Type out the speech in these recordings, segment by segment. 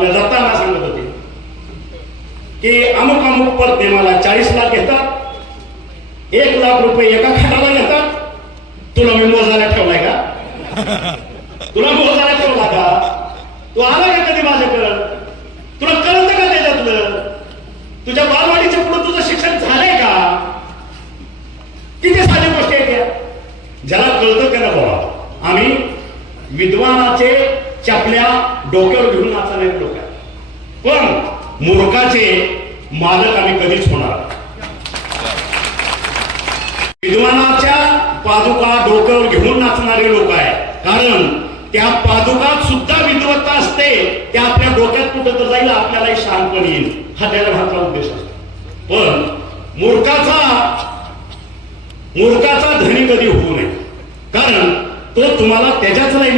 आपल्या दत्ताना सांगत होते. की अमुक अमुक पद मला चाळीस लाख घेतात. एक लाख रुपये एका खाटाला घेतात. तुला मी मोजायला ठेवलाय का? तुला मोजायला ठेवला का? तू आला का कधी माझ्याकडं? तुला कळतं का त्याच्यातलं? तुझ्या बालवाडीच्या पुढे तुझं शिक्षण झालंय का? किती साधी गोष्टी आहेत ज्याला कळतं त्याला बोला आम्ही विद्वानाचे चपल्या डोक्यावर घेऊन नाचणारे लोक पण मूर्खाचे मालक आम्ही कधीच होणार विद्वानाच्या पादुका डोक्यावर घेऊन नाचणारे लोक आहे कारण त्या पादुकात सुद्धा विद्वत्ता असते. त्या आपल्या डोक्यात कुठं तर जाईल आपल्यालाही शांतपण येईल. हा त्याला मागचा उद्देश असतो. पण मूर्खाचा मूर्खाचा धनी कधी होऊ नये. कारण तो तुम्हाला त्याच्याच नाही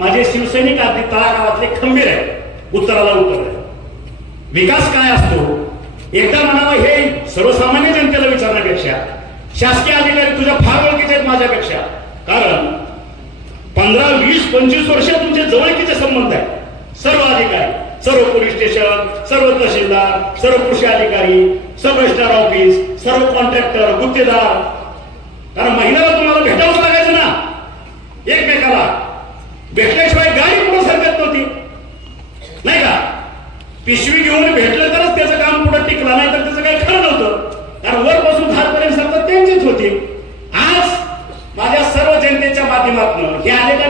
माझे शिवसैनिक अगदी तळागावातले खंबीर आहे उत्तराला उत्तर आहे विकास काय असतो? एकदा म्हणावं हे सर्वसामान्य जनतेला विचारण्यापेक्षा शासकीय अधिकारी तुझ्या फार ओळखीचे आहेत माझ्यापेक्षा. कारण पंधरा वीस पंचवीस वर्ष तुमचे जवळकीचे संबंध आहेत. सर्व अधिकारी सर्व पोलीस स्टेशन सर्व तहसीलदार सर्व कृषी अधिकारी सर्व रजिस्ट्रार ऑफिस सर्व कॉन्ट्रॅक्टर गुत्तेदार. कारण महिन्याला तुम्हाला भेटावंच लागायचं ना एकमेकाला भेटल्याशिवाय गाडी पुढे सरकत नव्हती नाही का पिशवी घेऊन भेटलं तरच त्याचं काम पुढे टिकलं नाही तर त्याचं काही खरं नव्हतं. कारण वरपासून धारपर्यंत सतत त्यांचीच होती. आज माझ्या सर्व जनतेच्या माध्यमातून हे अधिकारी